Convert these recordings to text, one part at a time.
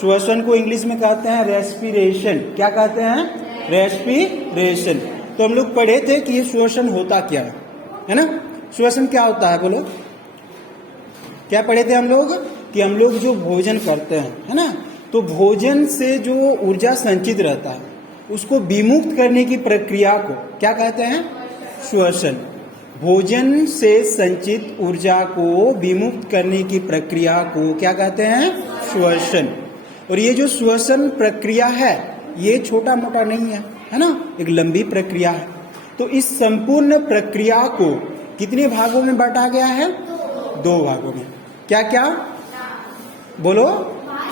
श्वसन को इंग्लिश में कहते हैं रेस्पिरेशन। क्या कहते हैं? रेस्पिरेशन। तो हम लोग पढ़े थे कि ये श्वसन होता क्या है ना? श्वसन क्या होता है बोलो? क्या पढ़े थे हम लोग? कि हम लोग जो भोजन करते हैं, है ना, तो भोजन से जो ऊर्जा संचित रहता है उसको विमुक्त करने की प्रक्रिया को क्या कहते हैं? श्वसन। भोजन से संचित ऊर्जा को विमुक्त करने की प्रक्रिया को क्या कहते हैं? श्वसन। और ये जो श्वसन प्रक्रिया है ये छोटा मोटा नहीं है ना, एक लंबी प्रक्रिया है। तो इस संपूर्ण प्रक्रिया को कितने भागों में बांटा गया है? 2 भागों में। क्या क्या बोलो?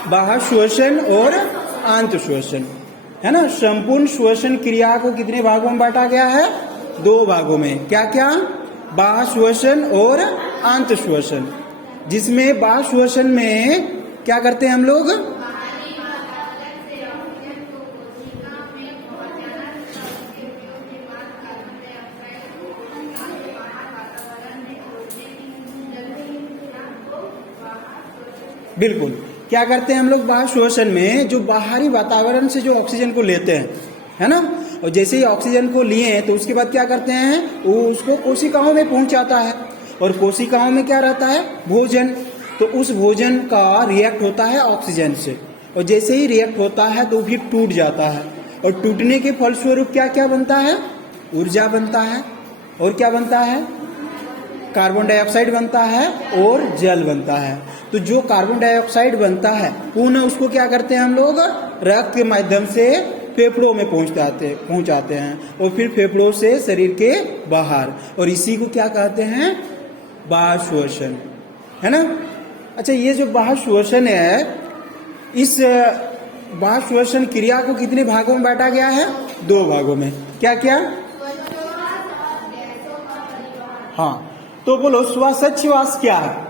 बाह्य श्वसन और आंत श्वसन, है ना। संपूर्ण श्वसन क्रिया को कितने भागों में बांटा गया है? 2 भागों में। क्या क्या? बाह्य श्वसन और आंत श्वसन। जिसमें बाह्य श्वसन में क्या करते हैं हम लोग? बिल्कुल। क्या करते हैं हम लोग बाह्य श्वसन में? जो बाहरी वातावरण से जो ऑक्सीजन को लेते हैं, है ना, और जैसे ही ऑक्सीजन को लिए तो उसके बाद क्या करते हैं? वो उसको कोशिकाओं में पहुंचाता है, और कोशिकाओं में क्या रहता है? भोजन। तो उस भोजन का रिएक्ट होता है ऑक्सीजन से, और जैसे ही रिएक्ट होता है तो फिर टूट जाता है, और टूटने के फलस्वरूप क्या क्या बनता है? ऊर्जा बनता है। और क्या बनता है? कार्बन डाइऑक्साइड बनता है और जल बनता है। तो जो कार्बन डाइऑक्साइड बनता है पुनः उसको क्या करते हैं हम लोग? रक्त के माध्यम से फेफड़ों में पहुंचाते हैं, और फिर फेफड़ों से शरीर के बाहर, और इसी को क्या कहते हैं? बाह्य श्वसन, है ना। अच्छा, ये जो बाह्य श्वसन है, इस बाह्य श्वसन क्रिया को कितने भागों में बांटा गया है? 2 भागों में। क्या क्या? हाँ, तो बोलो श्वासोच्छ्वास क्या है?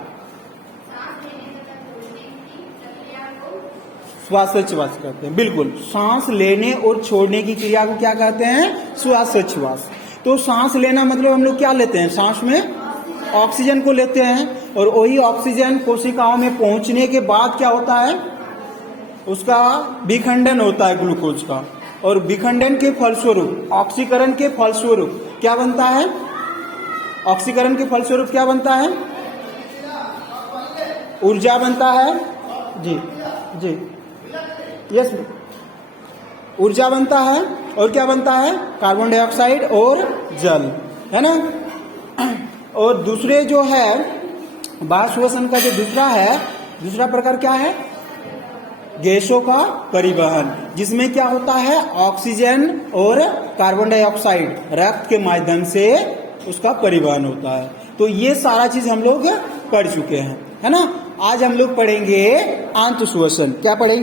श्वासोच्छ्वास कहते हैं। बिल्कुल, सांस लेने और छोड़ने की क्रिया को क्या कहते हैं? श्वासोच्छ्वास। तो सांस लेना मतलब हम लोग क्या लेते हैं? सांस में ऑक्सीजन को लेते हैं, और वही ऑक्सीजन कोशिकाओं में पहुंचने के बाद क्या होता है? उसका विखंडन होता है ग्लूकोज का, और विखंडन के फलस्वरूप, ऑक्सीकरण के फलस्वरूप क्या बनता है? ऑक्सीकरण के फलस्वरूप क्या बनता है? ऊर्जा बनता है। जी जी, यस, ऊर्जा बनता है। और क्या बनता है? कार्बन डाइऑक्साइड और जल, है ना। और दूसरे जो है बाह्य श्वसन का जो दूसरा प्रकार क्या है? गैसों का परिवहन, जिसमें क्या होता है? ऑक्सीजन और कार्बन डाइऑक्साइड रक्त के माध्यम से उसका परिवहन होता है। तो ये सारा चीज हम लोग पढ़ चुके हैं, है ना। आज हम लोग पढ़ेंगे आंत श्वसन। क्या पढ़ेंगे?